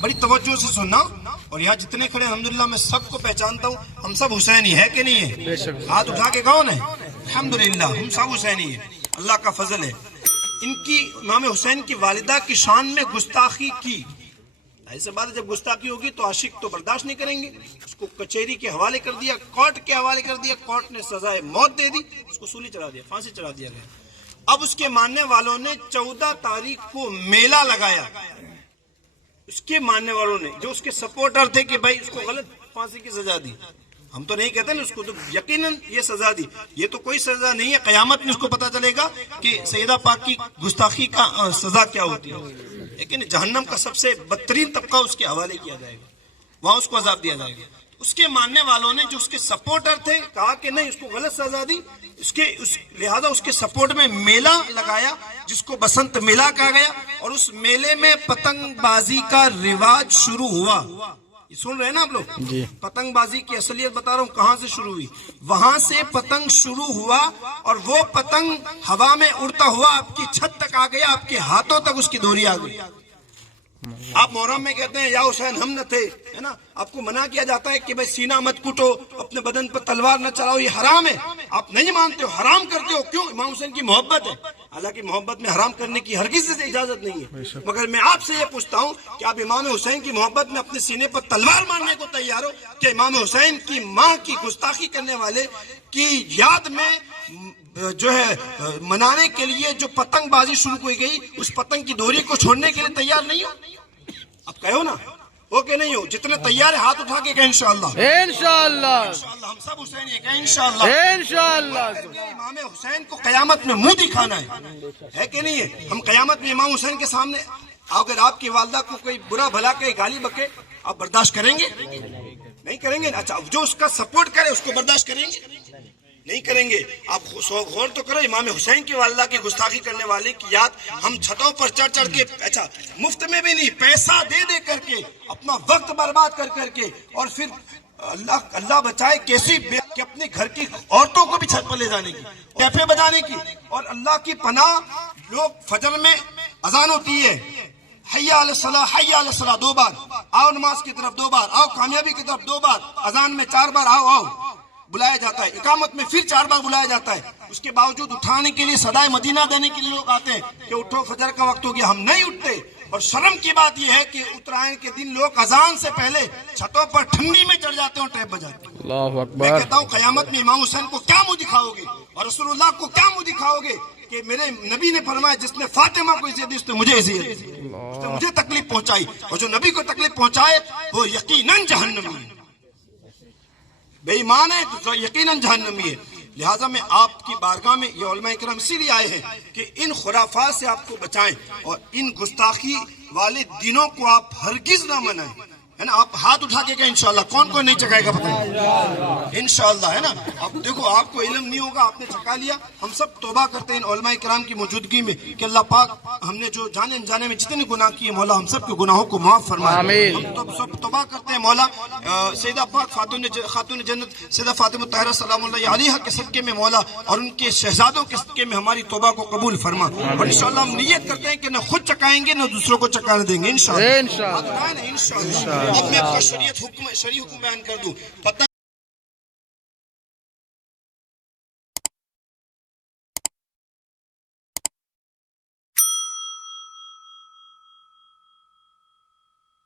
بڑی توجہ سے سننا، اور یہاں جتنے کھڑے الحمدللہ میں سب کو پہچانتا ہوں، ہم سب حسینی ہے کہ نہیں ہے؟ ہاتھ اٹھا کے کون ہے؟ الحمدللہ ہم سب حسینی ہیں، اللہ کا فضل ہے۔ ان کی امام حسین کی والدہ کی شان میں گستاخی کی، ایسے بات ہے جب گستاخی ہوگی تو عاشق تو برداشت نہیں کریں گے، اس کو کچہری کے حوالے کر دیا، کورٹ کے حوالے کر دیا، کورٹ نے سزائے موت دے دی، اس کو سولی چڑھا دیا، پھانسی چڑھا دیا گیا۔ اب اس کے ماننے والوں نے 14 تاریخ کو میلہ لگایا، اس کے ماننے والوں نے جو اس کے سپورٹر تھے کہ بھائی اس کو غلط پھانسی کی سزا دی، ہم تو نہیں کہتے نا، اس کو تو یقیناً یہ سزا دی، یہ تو کوئی سزا نہیں ہے، قیامت میں اس کو پتا چلے گا کہ سیدہ پاک کی گستاخی کا سزا کیا ہوتی ہے، لیکن جہنم کا سب سے بدترین طبقہ اس کے حوالے کیا جائے گا، وہاں اس کو عذاب دیا جائے گا۔ اس کے ماننے والوں نے جو اس کے سپورٹر تھے کہا کہ نہیں اس کو غلط سزا دی، لہذا اس کے سپورٹ میں میلہ لگایا جس کو بسنت میلہ کہا گیا، اور اس میلے میں پتنگ بازی کا رواج شروع ہوا۔ یہ سن رہے ہیں نا آپ لوگ؟ پتنگ بازی کی اصلیت بتا رہا ہوں کہاں سے شروع ہوئی، وہاں سے پتنگ شروع ہوا، اور وہ پتنگ ہوا میں اڑتا ہوا آپ کی چھت تک آ گیا، آپ کے ہاتھوں تک اس کی ڈوری آ گئی۔ آپ محرم میں کہتے ہیں یا حسین ہم نہ تھے، ہے نا، آپ کو منع کیا جاتا ہے کہ بھائی سینہ مت کوٹو، اپنے بدن پر تلوار نہ چلاؤ، یہ حرام ہے، آپ نہیں مانتے ہو، حرام کرتے ہو، کیوں؟ امام حسین کی محبت ہے، حالانکہ محبت میں حرام کرنے کی ہرگز سے اجازت نہیں ہے، مگر میں آپ سے یہ پوچھتا ہوں کہ آپ امام حسین کی محبت میں اپنے سینے پر تلوار مارنے کو تیار ہو کہ امام حسین کی ماں کی گستاخی کرنے والے کی یاد میں جو ہے منانے کے لیے جو پتنگ بازی شروع کی گئی، اس پتنگ کی ڈوری کو چھوڑنے کے لیے تیار نہیں ہو؟ اب کہو نا ہو کہ نہیں ہو؟ جتنے تیار ہیں ہاتھ اٹھا کے کہ انشاءاللہ انشاءاللہ ہم سب حسینی ہیں، انشاءاللہ انشاءاللہ امام حسین کو قیامت میں منہ دکھانا ہے کہ نہیں ہے؟ ہم قیامت میں امام حسین کے سامنے، اگر آپ کی والدہ کو کوئی برا بھلا کہے، گالی بکے، آپ برداشت کریں گے؟ نہیں کریں گے۔ اچھا جو اس کا سپورٹ کرے اس کو برداشت کریں گے؟ نہیں کریں گے۔ آپ غور تو کرو، امام حسین کی والدہ کی گستاخی کرنے والے کی یاد ہم چھتوں پر چڑھ چڑھ کے، اچھا مفت میں بھی نہیں، پیسہ دے دے کر کے، اپنا وقت برباد کر کر کے، اور پھر اللہ بچائے کیسی کہ اپنے گھر کی عورتوں کو بھی چھت پر لے جانے کی، کیفے بجانے کی، اور اللہ کی پناہ لوگ فجر میں اذان ہوتی ہے، حی علی الصلاۃ حی علی الصلاۃ 2 بار، آؤ نماز کی طرف 2 بار، آؤ کامیابی کی طرف 2 بار، اذان میں 4 بار آؤ آؤ بلایا جاتا ہے، اقامت میں پھر 4 بار بلایا جاتا ہے، اس کے باوجود اٹھانے کے لیے صدائے مدینہ دینے کے لیے لوگ آتے ہیں کہ اٹھو فجر کا وقت ہو گیا، ہم نہیں اٹھتے۔ اور شرم کی بات یہ ہے کہ اترائن کے دن لوگ اذان سے پہلے چھتوں پر ٹھنڈی میں چڑھ جاتے ہیں ٹیپ بجاتے ہیں۔ اللہ میں اکبر۔ کہتا ہوں قیامت میں امام حسین کو کیا منہ دکھاؤ گے، اور رسول اللہ کو کیا منہ دکھاؤ گے کہ میرے نبی نے فرمایا جس نے فاطمہ کو اذیت دی اس نے مجھے اذیت دی، اس نے مجھے تکلیف پہنچائی، اور جو نبی کو تکلیف پہنچائے وہ یقیناً جہنمی ہے، بے ایمان ہے تو یقیناً جہنمی ہے۔ لہٰذا میں آپ کی بارگاہ میں، یہ علماء کرام اسی لیے آئے ہیں کہ ان خرافات سے آپ کو بچائیں، اور ان گستاخی والے دنوں کو آپ ہرگز نہ منائیں، ہے نا۔ آپ ہاتھ اٹھا کے کہ انشاءاللہ کون کون نہیں چکائے گا پتہ نہیں، انشاءاللہ، ہے نا۔ اب دیکھو آپ کو علم نہیں ہوگا، آپ نے چکا لیا، ہم سب توبہ کرتے ہیں ان علماء کرام کی موجودگی میں کہ اللہ پاک ہم نے جو جانے انجانے میں جتنے گناہ کیے مولا ہم سب کے گناہوں کو معاف فرمائے، آمین۔ ہم تو سب توبہ کرتے ہیں مولا سیدہ پاک خاتون جنت سیدہ فاطمہ طاہرہ سلام اللہ علیہا کے صدقے میں مولا، اور ان کے شہزادوں کے صدقے میں ہماری توبہ کو قبول فرما، اور انشاءاللہ ہم نیت کرتے ہیں کہ نہ خود چکائیں گے نہ دوسروں کو چکانے دیں گے، انشاءاللہ۔ انشاءاللہ۔ اب میں آپ کا شریعت حکم بیان کر دوں۔